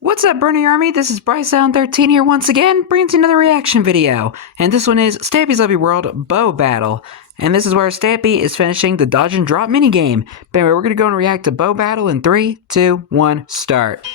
What's up, Bernie Army? This is BryceAllen13 here once again, bringing you another reaction video. And this one is Stampy's Lovely World Bow Battle. And this is where Stampy is finishing the dodge and drop minigame. But anyway, we're going to go and react to Bow Battle in 3, 2, 1, start.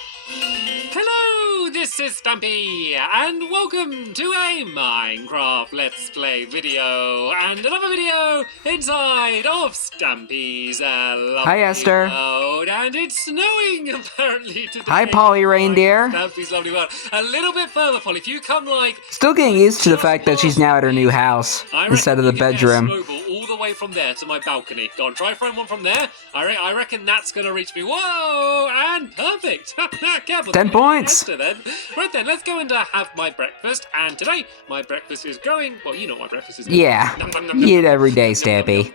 Hello, this is Stampy, and welcome to a Minecraft Let's Play video, and another video inside of Stampy's lovely Hi, Esther. world, and it's snowing apparently today. Hi, Polly Reindeer. Stampy's lovely world. A little bit further, Polly, if you come like... Still getting used to the fact that she's now at her new house, instead of the bedroom. Snowball all the way from there to my balcony. Go on, try throwing one from there. I reckon that's going to reach me. Whoa, and perfect. 10 points. Then. Right then, let's go and have my breakfast. And today, my breakfast is going... Well, you know what my breakfast is going. Yeah, you eat every day, Stampy.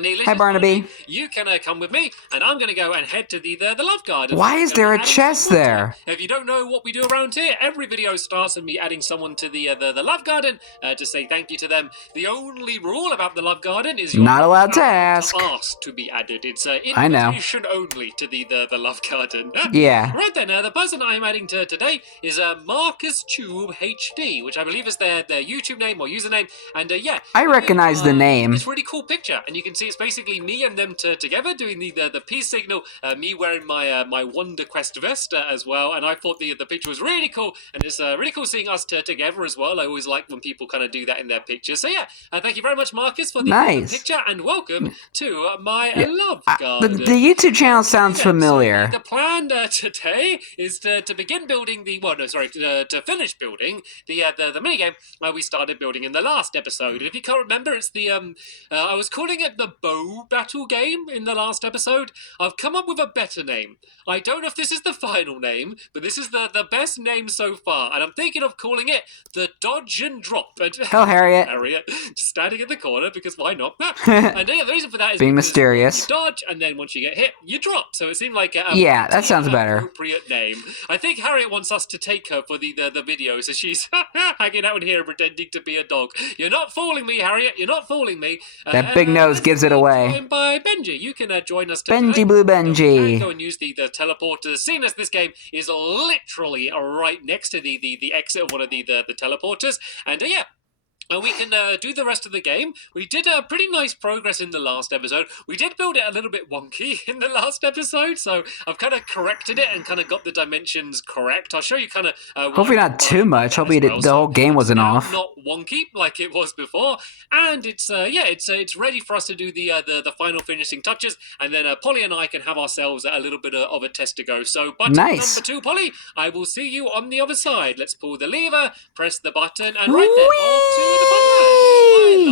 Hi, Barnaby. You can come with me, and I'm going to go and head to the Love Garden. Why is there a chest there? If you don't know what we do around here, every video starts with me adding someone to the Love Garden to say thank you to them. The only rule about the Love Garden is you're not allowed to ask. To be added. It's invitation only to the Love Garden. Yeah. Right then, the person I'm adding to today is Marcus Tube HD, which I believe is their YouTube name or username. And yeah, I recognize the name. It's a really cool picture, and you can see it's basically me and them together doing the peace signal. Me wearing my Wonder Quest vest as well, and I thought the picture was really cool, and it's really cool seeing us together as well. I always like when people kind of do that in their pictures. So yeah, thank you very much, Marcus, for the picture, and welcome to my Love Garden. The YouTube channel sounds familiar. So the plan today is to begin building to finish building the minigame we started building in the last episode. And if you can't remember, it's the I was calling it the Bow Battle game in the last episode. I've come up with a better name. I don't know if this is the final name, but this is the best name so far, and I'm thinking of calling it the Dodge and Drop. Hell, Harriet. Harriet, just standing in the corner, because why not? And yeah, the reason for that is being mysterious. You dodge, and then once you get hit, you drop. So it seemed like yeah, that sounds better. Appropriate name. I think Harriet wants us to take her for the video, so she's hanging out in here pretending to be a dog. You're not fooling me, Harriet. You're not fooling me. That big nose gives it away. Joined by Benji. You can join us today. Benji Blue Benji. Go and use the teleporter. Seeing as this game is literally right next to the exit of one of the teleporters, and yeah. We can do the rest of the game. We did pretty nice progress in the last episode. We did build it a little bit wonky in the last episode, so I've kind of corrected it and kind of got the dimensions correct. I'll show you kind of... hopefully not too much. Hopefully the whole game wasn't off. Not wonky like it was before. And it's it's ready for us to do the final finishing touches, and then Polly and I can have ourselves a little bit of a test to go. So button number 2, Polly, I will see you on the other side. Let's pull the lever, press the button, and right there, off to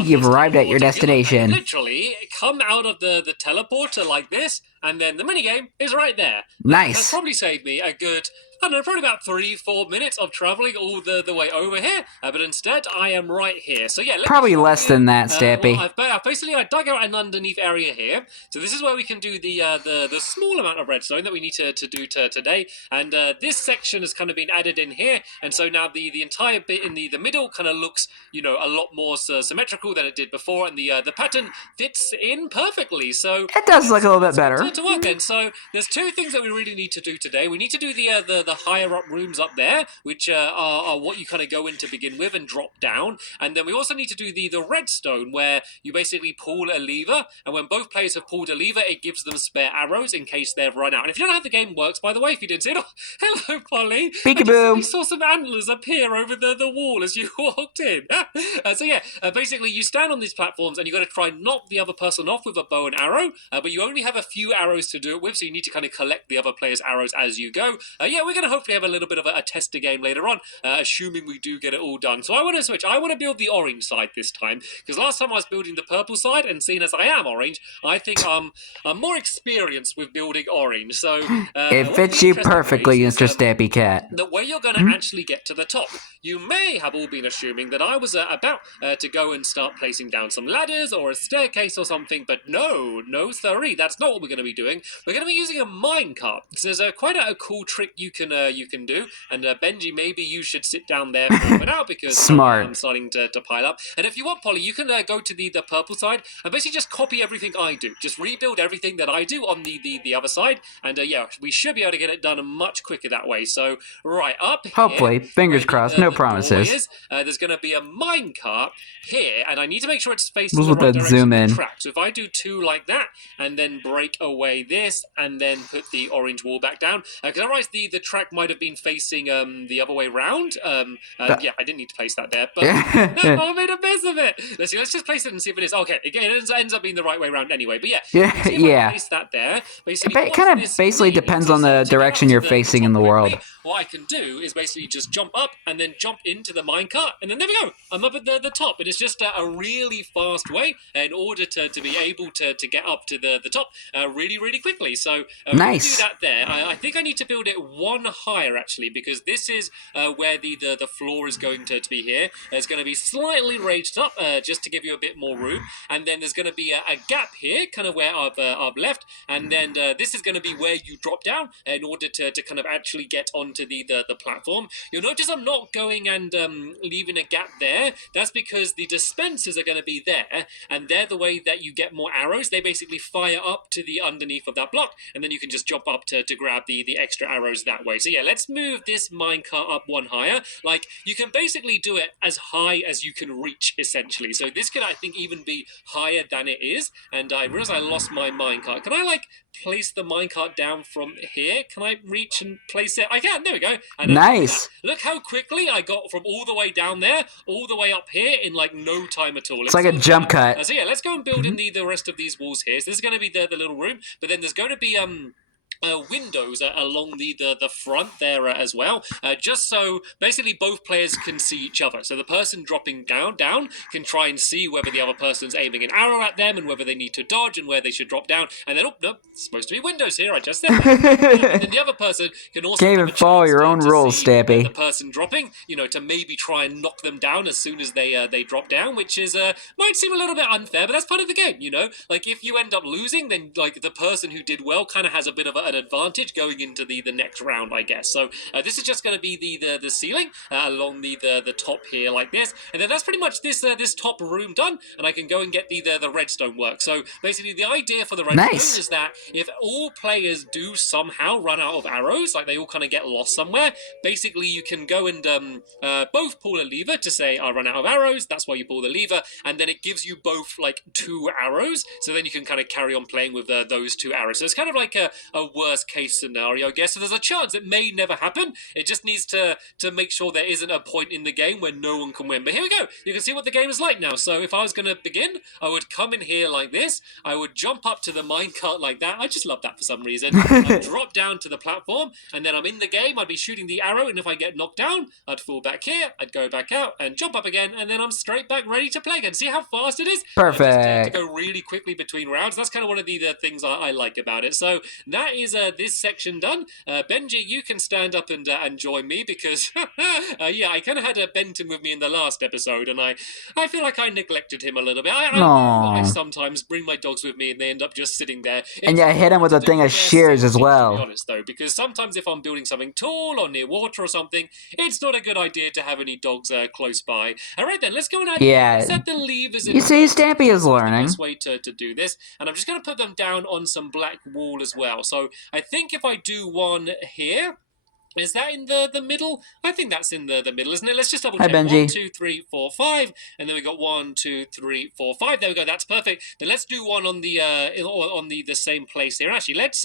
you've arrived at your destination. Literally come out of the teleporter like this, and then the minigame is right there. Nice. That's probably saved me a good, I don't know, probably about 3-4 minutes of traveling all the way over here, but instead I am right here. So yeah, probably less than that, Stampy. I dug out an underneath area here, so this is where we can do the small amount of redstone that we need to do today, and this section has kind of been added in here, and so now the entire bit in the middle kind of looks, you know, a lot more symmetrical than it did before, and the pattern fits in perfectly. So it does look a little bit better. To work then. So there's 2 things that we really need to do today. We need to do the higher up rooms up there, which are what you kind of go in to begin with and drop down, and then we also need to do the redstone, where you basically pull a lever, and when both players have pulled a lever, it gives them spare arrows in case they've run out. And if you don't know how the game works, by the way, if you didn't see it, hello Polly, peekaboo. I saw some antlers appear over the wall as you walked in. So yeah, basically you stand on these platforms and you've got to try and knock the other person off with a bow and arrow, but you only have a few arrows to do it with, so you need to kind of collect the other player's arrows as you go. Yeah, we're going to hopefully have a little bit of a tester game later on, assuming we do get it all done. So I want to switch. I want to build the orange side this time, because last time I was building the purple side, and seeing as I am orange, I think I'm more experienced with building orange. So it fits you perfectly, Mr. Stampy Cat. The way you're going to actually get to the top. You may have all been assuming that I was about to go and start placing down some ladders or a staircase or something, but no, sorry, that's not what we're going to be doing. We're going to be using a minecart. So there's quite a cool trick you can can do. And Benji, maybe you should sit down there for now because Smart. I'm starting to pile up. And if you want, Polly, you can go to the purple side and basically just copy everything I do. Just rebuild everything that I do on the other side. And yeah, we should be able to get it done much quicker that way. So right up here, Hopefully, fingers crossed. No promises. There's going to be a minecart here, and I need to make sure it's facing What's the with right that direction zoom of in? the track. So if I do 2 like that, and then break away this, and then put the orange wall back down, because otherwise the track might have been facing the other way round. Yeah, I didn't need to place that there, but I made a mess of it. Let's see. Let's just place it and see if it is. Okay, again, it ends up being the right way round anyway. But yeah, yeah. I place that there. Basically, It kind of basically depends on the direction you're facing in the world. What I can do is basically just jump up and then jump into the minecart, and then there we go. I'm up at the top, and it's just a really fast way in order to be able to get up to the top really, really quickly. So nice. Do that there. I think I need to build it 1 higher actually, because this is where the floor is going to be here. It's going to be slightly raised up just to give you a bit more room, and then there's going to be a gap here, kind of where I've left, and then this is going to be where you drop down in order to kind of actually get onto the platform. You'll notice I'm not going and leaving a gap there. That's because the dispensers are going to be there, and they're the way that you get more arrows. They basically fire up to the underneath of that block, and then you can just jump up to grab the extra arrows that way. So yeah, let's move this minecart up 1 higher. Like, you can basically do it as high as you can reach, essentially. So this could, I think, even be higher than it is. And I realize I lost my minecart. Can I, like, place the minecart down from here? Can I reach and place it? I can. There we go. And nice. Look how quickly I got from all the way down there, all the way up here in, like, no time at all. It's like a jump cut. So yeah, let's go and build in the rest of these walls here. So this is going to be the little room, but then there's going to be windows along the front there as well, just so basically both players can see each other. So the person dropping down can try and see whether the other person's aiming an arrow at them and whether they need to dodge and where they should drop down. And then, oh, no, it's supposed to be windows here, I just said that. And then the other person can also can't even follow your own rules, Stampy. The person dropping, to maybe try and knock them down as soon as they drop down, which is might seem a little bit unfair, but that's part of the game, Like, if you end up losing, then, like, the person who did well kind of has a bit of an advantage going into the next round, I guess. So this is just going to be the ceiling along the top here, like this, and then that's pretty much this top room done, and I can go and get the redstone work. So basically, the idea for the redstone is that if all players do somehow run out of arrows, like they all kind of get lost somewhere, basically you can go and both pull a lever to say I run out of arrows. That's why you pull the lever, and then it gives you both like 2 arrows. So then you can kind of carry on playing with those 2 arrows. So it's kind of like a worst case scenario, I guess. So there's a chance it may never happen. It just needs to make sure there isn't a point in the game where no one can win. But here we go. You can see what the game is like now. So if I was going to begin, I would come in here like this. I would jump up to the minecart like that. I just love that for some reason. I'd drop down to the platform, and then I'm in the game. I'd be shooting the arrow, and if I get knocked down, I'd fall back here. I'd go back out and jump up again, and then I'm straight back ready to play again. See how fast it is? Perfect. To go really quickly between rounds. That's kind of one of the things I like about it. So that is this section done. Benji, you can stand up and join me because, yeah, I kind of had Benton with me in the last episode, and I feel like I neglected him a little bit. I sometimes bring my dogs with me, and they end up just sitting there. And yeah, I hit him with a thing of shears as well. To be honest, though, because sometimes if I'm building something tall or near water or something, it's not a good idea to have any dogs close by. All right, then, let's go and set the levers in. You see, Stampy is learning. The best way to do this, and I'm just going to put them down on some black wool as well. So I think if I do one here, is that in the middle? I think that's in the middle, isn't it? Let's just double check. Hi, Benji. 1, 2, 3, 4, 5, and then we got 1, 2, 3, 4, 5. There we go. That's perfect. Then let's do one on the same place here. Actually, let's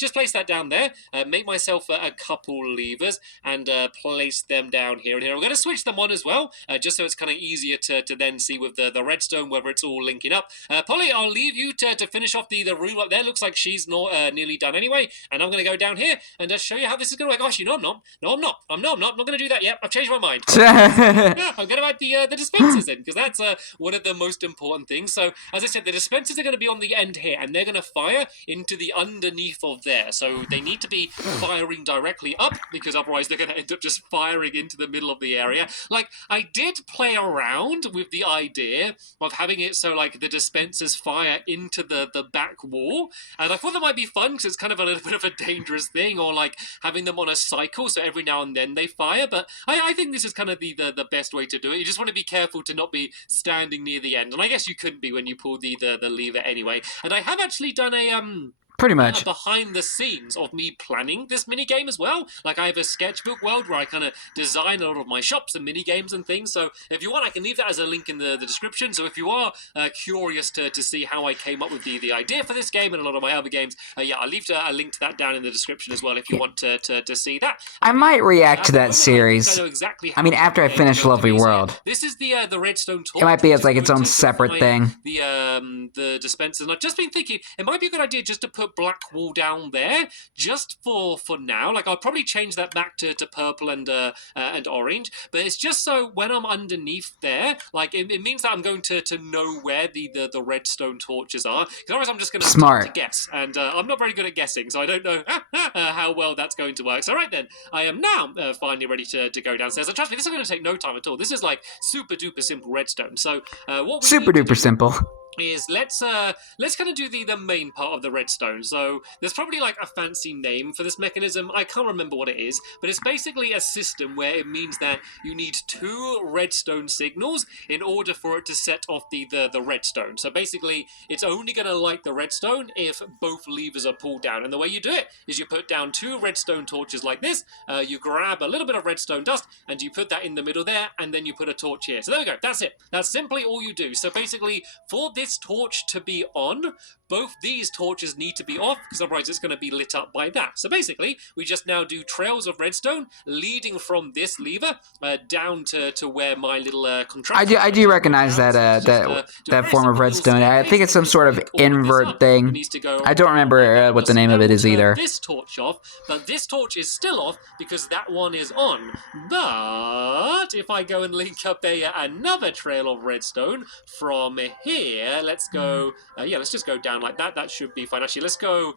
just place that down there. Make myself a couple levers and place them down here and here. I'm going to switch them on as well, just so it's kind of easier to then see with the redstone whether it's all linking up. Polly, I'll leave you to finish off the room up there. Looks like she's not nearly done anyway, and I'm going to go down here and just show you how this is going to work. Gosh, I'm not. No, I'm not. I'm not going to do that yet. I've changed my mind. Yeah, I'm going to add the dispensers in, because that's one of the most important things. So, as I said, the dispensers are going to be on the end here, and they're going to fire into the underneath of there. So they need to be firing directly up, because otherwise they're going to end up just firing into the middle of the area. Like, I did play around with the idea of having it so, like, the dispensers fire into the back wall, and I thought that might be fun, because it's kind of a little bit of a dangerous thing, or, like, having them on a cycle, so every now and then they fire. But I think this is kind of the best way to do it. You just want to be careful to not be standing near the end, and I guess you couldn't be when you pull the lever anyway. And I have actually done a Pretty much. behind the scenes of me planning this minigame as well. Like, I have a sketchbook world where I kind of design a lot of my shops and minigames and things. So if you want, I can leave that as a link in the description. So if you are curious to see how I came up with the idea for this game and a lot of my other games, yeah, I'll leave a link to that down in the description as well if you want to see that. I might react to that series. I know exactly I mean, after I finish Lovely World. This is the redstone torch. It might be as like its own separate thing. The dispensers. And I've just been thinking it might be a good idea just to put black wool down there just for now. Like, I'll probably change that back to purple and orange, but it's just so when I'm underneath there, like, it means that I'm going to know where the redstone torches are, because otherwise I'm just going to guess, and I'm not very good at guessing, so I don't know how well that's going to work. So right then, I am now finally ready to go downstairs, and trust me, this is going to take no time at all. This is like super duper simple redstone. So what we super duper simple is let's kind of do the main part of the redstone. So there's probably like a fancy name for this mechanism. I can't remember what it is, but it's basically a system where it means that you need 2 redstone signals in order for it to set off the redstone. So basically, it's only going to light the redstone if both levers are pulled down. And the way you do it is you put down 2 redstone torches like this. You grab a little bit of redstone dust and you put that in the middle there, and then you put a torch here. So there we go. That's it. That's simply all you do. So basically, for this torch to be on, both these torches need to be off, because otherwise it's going to be lit up by that. So basically, we just now do trails of redstone leading from this lever down to where my little contraption. I do recognize that form of redstone. I think it's some sort of invert thing. I don't remember what the name of it is either. This torch off, but this torch is still off because that one is on. But if I go and link up another trail of redstone from here, let's go. Let's just go down like that. That should be fine. Actually, let's go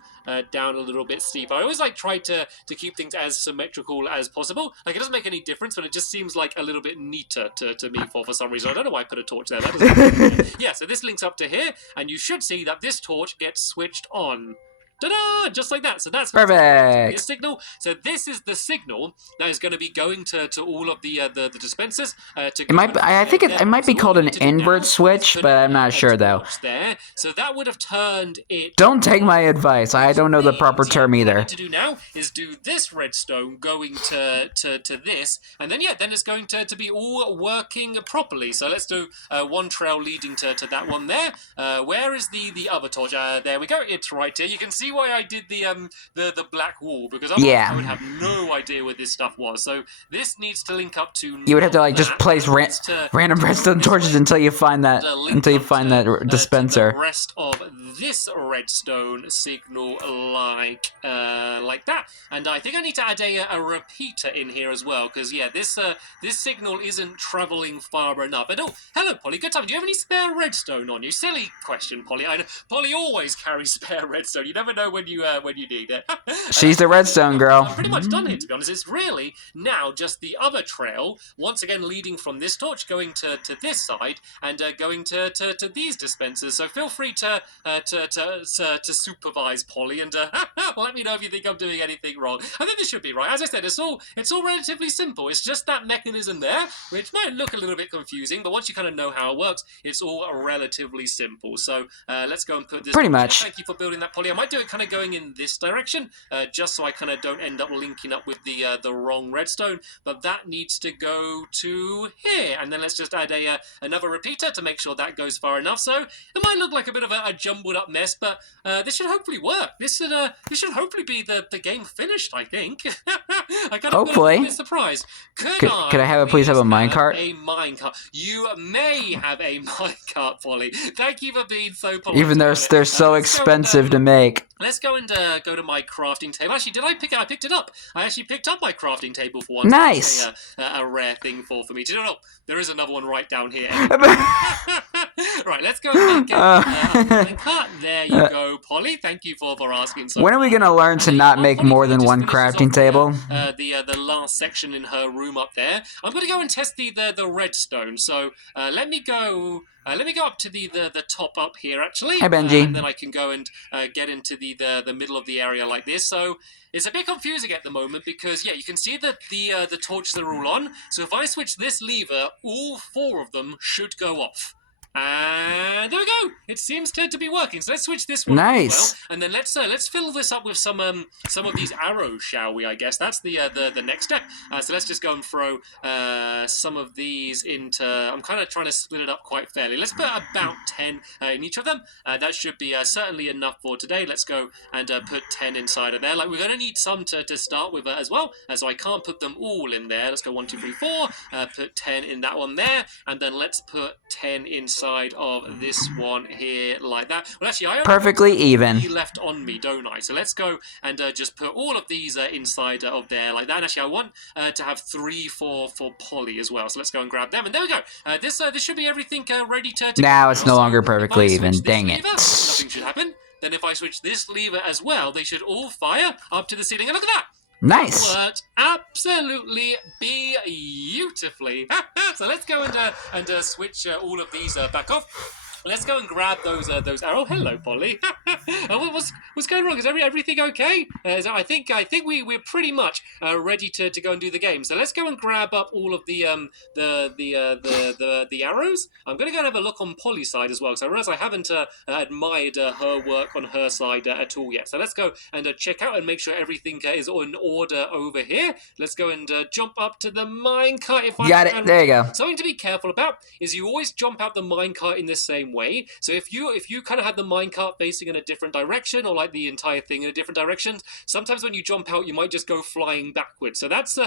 down a little bit steep. I always like try to keep things as symmetrical as possible. Like, it doesn't make any difference, but it just seems like a little bit neater to me for some reason. I don't know why I put a torch there. That doesn't yeah, so this links up to here, and you should see that this torch gets switched on. Ta-da! Just like that. So that's perfect. The signal. So this is the signal that is going to be going to all of the dispensers. I think it might be called an invert switch, but I'm not sure though. There. So that would have turned it. Don't take my advice. I don't know the proper term either. What to do now is do this redstone going to this, and then then it's going to be all working properly. So let's do one trail leading to that one there. Where is the other torch? There we go. It's right here. You can see why I did the black wall, because otherwise I would have no idea what this stuff was. So this needs to link up to. You would have to like just place random redstone torches until you find that dispenser. The rest of this redstone signal like that, and I think I need to add a repeater in here as well, because this signal isn't traveling far enough. And oh, hello Polly, good time. Do you have any spare redstone on you? Silly question, Polly. I know Polly always carries spare redstone. You never know when you need it. She's the redstone girl. I'm pretty much done here, to be honest. It's really now just the other trail, once again leading from this torch, going to this side, and going to these dispensers. So feel free to supervise Polly, and let me know if you think I'm doing anything wrong. I think this should be right. As I said, it's all relatively simple. It's just that mechanism there, which might look a little bit confusing, but once you kind of know how it works, it's all relatively simple. So let's go and put this. Pretty much. Thank you for building that, Polly. I might do it kind of going in this direction, just so I kind of don't end up linking up with the wrong redstone. But that needs to go to here, and then let's just add another repeater to make sure that goes far enough. So it might look like a bit of a jumbled up mess, but this should hopefully work. This should hopefully be the game finished, I think. I kind of hopefully. Got a surprise. Could I please have a minecart? A minecart. You may have a minecart, Polly. Thank you for being so polite. Even though they're so expensive to make. Let's go and go to my crafting table. Actually, did I pick it? I picked it up. I actually picked up my crafting table for once. Nice. A rare thing for me to do. No, there is another one right down here. Right, let's go and make a cut. There you go, Polly. Thank you for asking. When are we going to learn to not make more than one crafting table? The last section in her room room up there. I'm going to go and test the redstone. So let me go up to the top up here, actually. Hey, Benji. And then I can go and get into the middle of the area like this. So it's a bit confusing at the moment because, yeah, you can see that the torches are all on. So if I switch this lever, all 4 of them should go off. And there we go. It seems to be working. So let's switch this one Nice. as well, and then let's fill this up with some of these arrows, shall we? I guess that's the next step. So let's just go and throw some of these into. I'm kind of trying to split it up quite fairly. Let's put about 10 in each of them. That should be certainly enough for today. Let's go and put 10 inside of there. Like we're going to need some to start with as well. So I can't put them all in there. Let's go 1, 2, 3, 4. Put 10 in that one there, and then let's put 10 inside of this one here like that. Well, actually, I only Perfectly even. left on me, don't I? So let's go and just put all of these inside of there like that. And actually, I want to have 3 for Polly as well. So let's go and grab them. And there we go. This should be everything ready to Now it's no longer So if I perfectly switch even. this Dang it. lever, nothing should happen. Then if I switch this lever as well, they should all fire up to the ceiling. And look at that. Nice. Worked absolutely beautifully. So let's go and switch all of these back off. Let's go and grab those arrows. Hello, Polly. What's going wrong? Is everything okay? I think we're pretty much ready to go and do the game. So let's go and grab up all of the arrows. I'm going to go and have a look on Polly's side as well, because I realize I haven't admired her work on her side at all yet. So let's go and check out and make sure everything is in order over here. Let's go and jump up to the minecart. If I Got it. can. There you go. Something to be careful about is you always jump out the minecart in the same way. So if you kind of have the minecart facing in a different direction, or like the entire thing in a different direction, sometimes when you jump out, you might just go flying backwards. So that's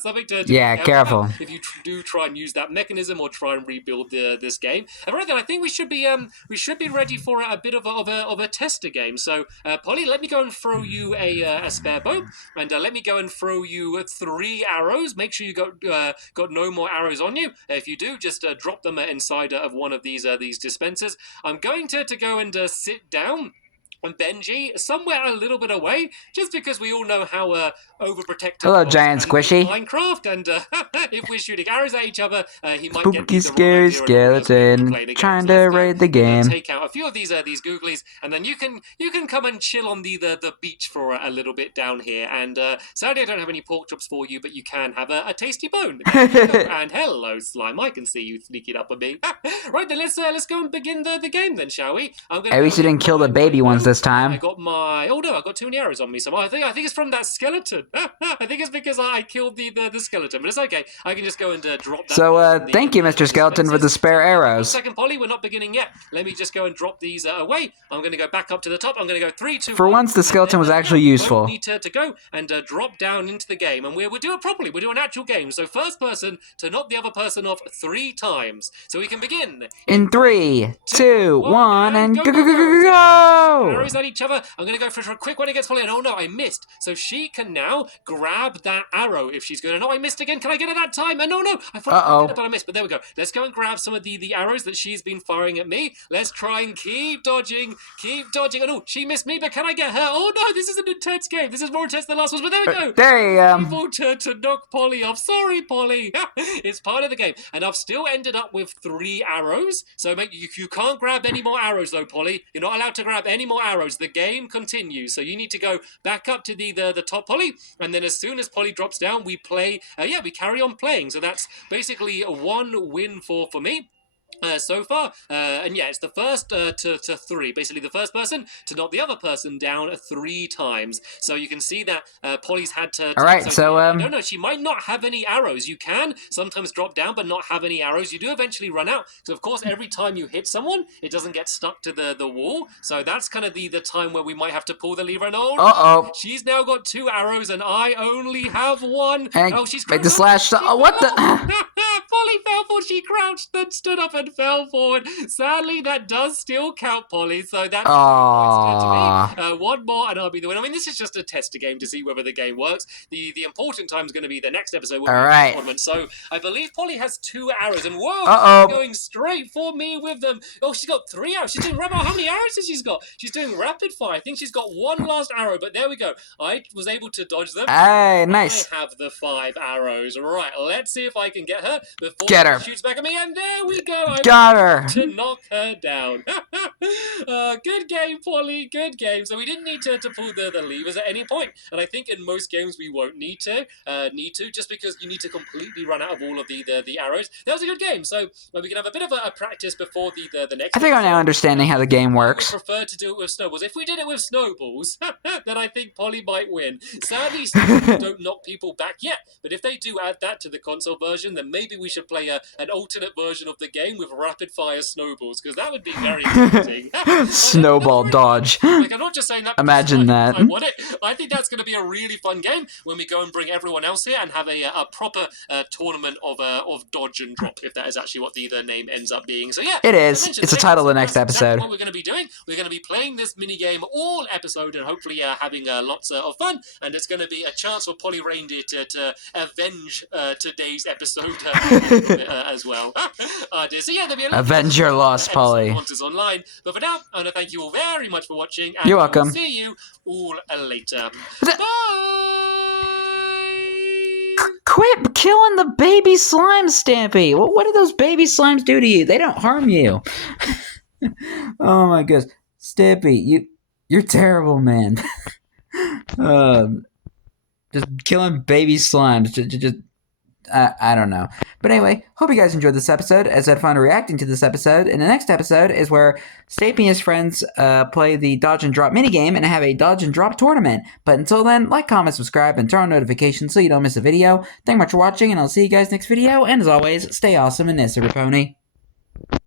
something to Yeah, be careful. if you do try and use that mechanism or try and rebuild this game. And right then, I think we should be ready for a bit of a tester game. So Polly, let me go and throw you a spare bow, and let me go and throw you 3 arrows. Make sure you got no more arrows on you. If you do, just drop them inside of one of these dispensers. I'm going to go and sit down. And Benji, somewhere a little bit away, just because we all know how overprotective. Hello, Giant Squishy. Minecraft, and if we're shooting arrows at each other, he might Spooky, get the scary skeleton trying to raid the game. Take out a few of these googlies, and then you can come and chill on the beach for a little bit down here. And sadly, I don't have any pork chops for you, but you can have a tasty bone. And hello, slime. I can see you sneaking up on me. Right then, let's go and begin the game then, shall we? At least you didn't kill the baby ones this time. I got my... Oh, no, I got too many arrows on me. So I think it's from that skeleton. I think it's because I killed the skeleton. But it's okay. I can just go and drop that. So, thank you, Mr. Skeleton, for the spare arrows. 1 second, Polly. We're not beginning yet. Let me just go and drop these away. I'm going to go back up to the top. I'm going to go 3, 2, 1. For once, the skeleton was actually useful. We need to go and drop down into the game. And we'll do it properly. We'll do an actual game. So first person to knock the other person off 3 times. So we can begin. In 3, 2, 1, and go, go, go, go, go! Arrows at each other. I'm going to go for a quick one against Polly. And oh no, I missed. So she can now grab that arrow if she's good. And oh, I missed again. Can I get it that time? And no, I thought I did it, but I missed. But there we go. Let's go and grab some of the arrows that she's been firing at me. Let's try and keep dodging. Oh no, she missed me, but can I get her? Oh no, this is an intense game. This is more intense than the last one. But there we go. There you go. Able to knock Polly off. Sorry, Polly. It's part of the game. And I've still ended up with 3 arrows. So you can't grab any more arrows though, Polly. You're not allowed to grab any more arrows. The game continues. So you need to go back up to the top, Polly. And then as soon as Polly drops down, we play. We carry on playing. So that's basically a 1 win for me. So far, and yeah, it's the first to 3. Basically, the first person to knock the other person down 3 times. So you can see that Polly's had to. All right, so I don't know. She might not have any arrows. You can sometimes drop down, but not have any arrows. You do eventually run out. So of course, every time you hit someone, it doesn't get stuck to the wall. So that's kind of the time where we might have to pull the lever. And oh, she's now got 2 arrows, and I only have 1. And oh, she's make the slash. Oh, what the? Polly, Polly fell forward. She crouched, then stood up and fell forward. Sadly, that does still count, Polly. So that's 2 points to me. One more, and I'll be the winner. I mean, this is just a test game to see whether the game works. The important time is going to be the next episode. All right. Tournament. So I believe Polly has 2 arrows, and whoa, she's going straight for me with them. Oh, she's got 3 arrows. She's doing rapid. How many arrows has she got? She's doing rapid fire. I think she's got 1 last arrow, but there we go. I was able to dodge them. Hey, nice. I have the 5 arrows. Right, let's see if I can get her before she shoots back at me, and there we go. I got her. To knock her down. Good game, Polly. Good game. So we didn't need to pull the levers at any point, and I think in most games we won't need to, just because you need to completely run out of all of the arrows. That was a good game. So we can have a bit of a practice before the next. I think I'm now understanding how the game works. I would prefer to do it with snowballs. If we did it with snowballs, then I think Polly might win. Sadly, snowballs don't knock people back yet. But if they do add that to the console version, then maybe we should play an alternate version of the game with rapid fire snowballs, because that would be very exciting. Snowball dodge. Like, I'm not just saying that. Imagine that. I want it. I think that's going to be a really fun game when we go and bring everyone else here and have a proper tournament of dodge and drop, if that is actually what the name ends up being. So yeah, it is. It's the title of the next episode. What we're going to be doing. We're going to be playing this mini game all episode and hopefully having lots of fun. And it's going to be a chance for Polly Reindeer to avenge today's episode as well. So yeah, there'll be a avenge your loss, Polly. Online. But for now, I want to thank you all very much for watching. And you're welcome. See you all later. Bye. Quit killing the baby slimes, Stampy. What do those baby slimes do to you? They don't harm you. Oh my goodness, Stampy, you're terrible, man. Just killing baby slimes. Just I don't know. But anyway, hope you guys enjoyed this episode, as I had fun reacting to this episode. And the next episode is where Stampy and his friends play the Dodge and Drop minigame and have a Dodge and Drop tournament. But until then, like, comment, subscribe, and turn on notifications so you don't miss a video. Thank you much for watching, and I'll see you guys next video. And as always, stay awesome and nice, every pony.